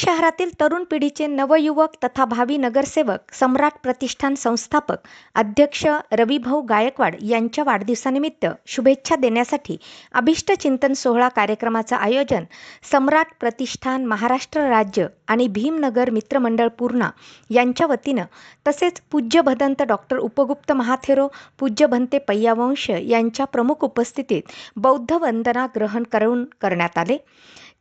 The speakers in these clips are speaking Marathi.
शहरातील तरुण पिढीचे नवयुवक तथा भावी नगरसेवक सम्राट प्रतिष्ठान संस्थापक अध्यक्ष रविभाऊ गायकवाड यांच्या वाढदिवसानिमित्त शुभेच्छा देण्यासाठी अभिष्ट चिंतन सोहळा कार्यक्रमाचं आयोजन सम्राट प्रतिष्ठान महाराष्ट्र राज्य आणि भीमनगर मित्रमंडळ पूर्णा यांच्या वतीनं तसेच पूज्य भदंत डॉक्टर उपगुप्त महाथेरो पूज्य भंते पय्यावंश यांच्या प्रमुख उपस्थितीत बौद्ध वंदना ग्रहण करून करण्यात आले.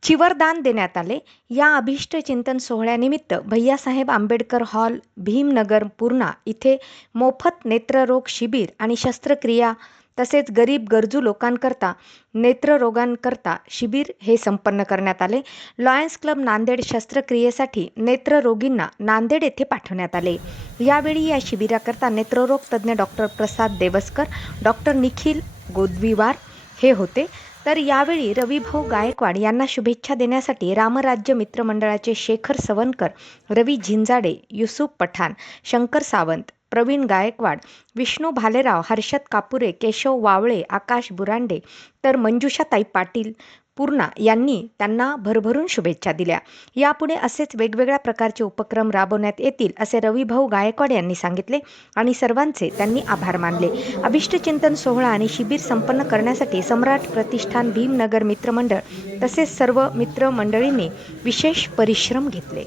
चिवरदान देण्यात आले. या अभिष्ट चिंतन सोहळ्यानिमित्त भैयासाहेब आंबेडकर हॉल भीमनगर पूर्णा इथे मोफत नेत्ररोग शिबिर आणि शस्त्रक्रिया तसेच गरीब गरजू लोकांकरता नेत्ररोगांकरता शिबिर हे संपन्न करण्यात आले. लॉयन्स क्लब नांदेड शस्त्रक्रियेसाठी नेत्ररोगींना नांदेड येथे पाठवण्यात आले. यावेळी या शिबिराकरता नेत्ररोग तज्ज्ञ डॉक्टर प्रसाद देवस्कर, डॉक्टर निखिल गोदवीवार हे होते. तर यावेळी रविभाऊ गायकवाड यांना शुभेच्छा देण्यासाठी रामराज्य मित्रमंडळाचे शेखर सवनकर, रवी झिंजाडे, युसुफ पठाण, शंकर सावंत, प्रवीण गायकवाड, विष्णू भालेराव, हर्षद कापुरे, केशव वावळे, आकाश बुरांडे तर मंजुषाताई पाटील पूर्णा यांनी त्यांना भरभरून शुभेच्छा दिल्या. यापुढे असेच वेगवेगळ्या प्रकारचे उपक्रम राबवण्यात येतील असे रविभाऊ गायकवाड यांनी सांगितले आणि सर्वांचे त्यांनी आभार मानले. अभिष्ट चिंतन सोहळा आणि शिबिर संपन्न करण्यासाठी सम्राट प्रतिष्ठान भीमनगर मित्रमंडळ तसेच सर्व मित्रमंडळींनी विशेष परिश्रम घेतले.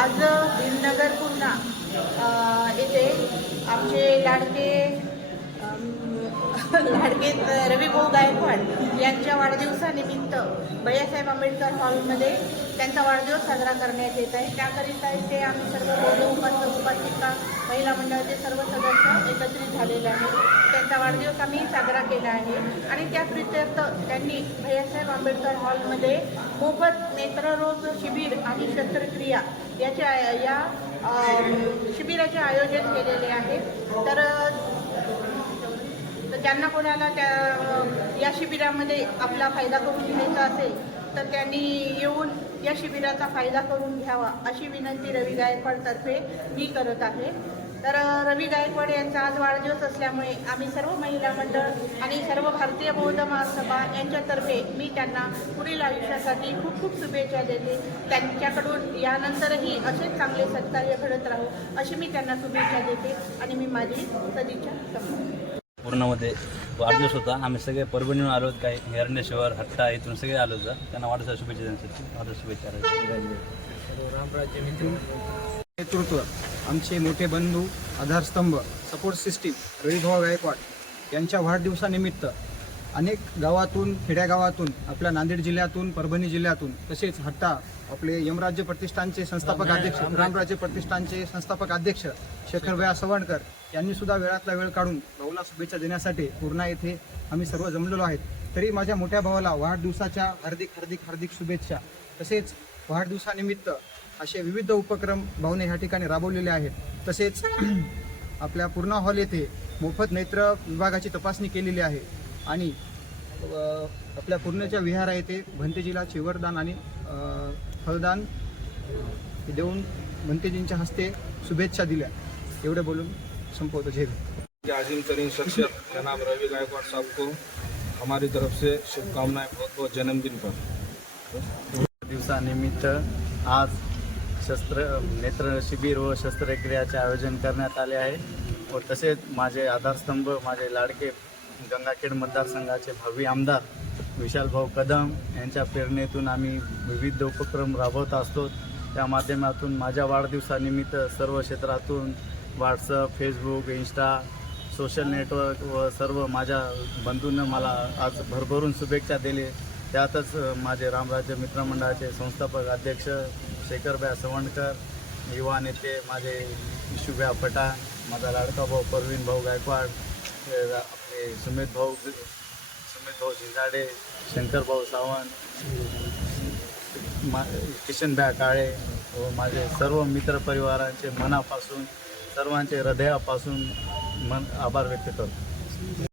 आज भीमनगर पूर्णा येथे आमचे लाडके रविभाऊ गायकवाड यांच्या वाढदिवसानिमित्त भैयासाहेब आंबेडकर हॉलमध्ये त्यांचा वाढदिवस साजरा करण्यात येत आहे. त्याकरिता इथे आम्ही सर्व बौद्ध उपासिका महिला मंडळाचे सर्व सदस्य एकत्रित झालेले आहेत. त्यांचा वाढदिवस आम्ही साजरा केला आहे आणि त्याप्रित्यर्थ त्यांनी भैयासाहेब आंबेडकर हॉलमध्ये मोफत नेत्ररोग शिबिर आणि शस्त्रक्रिया या शिबिराचे आयोजन केलेले आहे. तर ज्यांना कोणाला या शिबिरामध्ये आपला फायदा करून घ्यायचा असेल तर त्यांनी येऊन या शिबिराचा फायदा करून घ्यावा अशी विनंती रवी गायकवाडतर्फे मी करत आहे. तर रवी गायकवाड यांचा आज वाढदिवस असल्यामुळे आम्ही सर्व महिला मंडळ आणि सर्व भारतीय बौद्ध महासभा यांच्यातर्फे मी त्यांना पुढील आयुष्यासाठी खूप खूप शुभेच्छा देते. त्यांच्याकडून यानंतरही असेच चांगले सत्कार्य घडत राहू अशी मी त्यांना शुभेच्छा देते आणि मी माझी सदिच्छा समजते. पूर्णामध्ये वाढदिवस होता. आम्ही सगळे परभणीहून आलो होतो, काही हिरण्येश्वर हट्टा इथून सगळे आलो होतो. त्यांना वाढदिवसाच्या शुभेच्छा देण्यासाठी वाढदिवस शुभेच्छा. रामराज्य मित्र नेतृत्व आमचे मोठे बंधू आधारस्तंभ सपोर्ट सिस्टीम रविभाऊ गायकवाड यांच्या वाढदिवसानिमित्त अनेक गावातून खेड्यागावातून आपल्या नांदेड जिल्ह्यातून परभणी जिल्ह्यातून तसेच हट्टा आपले यमराज्य प्रतिष्ठानचे संस्थापक अध्यक्ष रामराज्य प्रतिष्ठानचे संस्थापक अध्यक्ष शेखर भैया सवणकर यांनी सुद्धा वेळातला वेळ काढून भाऊला शुभेच्छा देण्यासाठी पूर्णा येथे आम्ही सर्व जमलेलो आहेत. तरी माझ्या मोठ्या भावाला वाढदिवसाच्या हार्दिक शुभेच्छा. तसेच वाढदिवसानिमित्त असे विविध उपक्रम भाऊने ह्या ठिकाणी राबवलेले आहेत. तसेच आपल्या पूर्णा हॉल येथे मोफत नेत्र विभागाची तपासणी केलेली आहे आणि आपल्या पूर्णेच्या विहारा येथे भंतेजीला चिवरदान आणि फलदान देऊन भंतेजींच्या हस्ते शुभेच्छा दिल्या. एवढे बोलून संपवतो. जय आजिम तरीन शख्सियत जनाब रवि गायकवाड़ साहब को हमारी तरफ से शुभकामनाएं बहुत बहुत जन्मदिन पर. दिवसानिमित्त आज नेत्र शिबिर व शस्त्रक्रियाचे आयोजन करण्यात आले आहे व तसेच माझे आधारस्तंभ माझे लाडके गंगाखेड मतदारसंघाचे भावी आमदार विशालभाऊ कदम यांच्या प्रेरणेतून आम्ही विविध उपक्रम राबवत असतो. त्या माध्यमातून माझ्या वाढदिवसानिमित्त सर्व क्षेत्रातून WhatsApp, Facebook, Insta social network व सर्व माझ्या बंधूंना मला आज भरभरून शुभेच्छा दिली. त्यातच माझे रामराज्य मित्रमंडळाचे संस्थापक अध्यक्ष शेखरभाई सवंडकर, युवा नेते माझे विशुभ्या पटा, माझा लाडका भाऊ परवीन भाऊ गायकवाड, आपले सुमित भाऊ झिंजाडे, शंकर भाऊ सावंत, किशनभाई काळे व माझे सर्व मित्रपरिवारांचे मनापासून सर्वांचे हृदयापासून आभार व्यक्त करतो.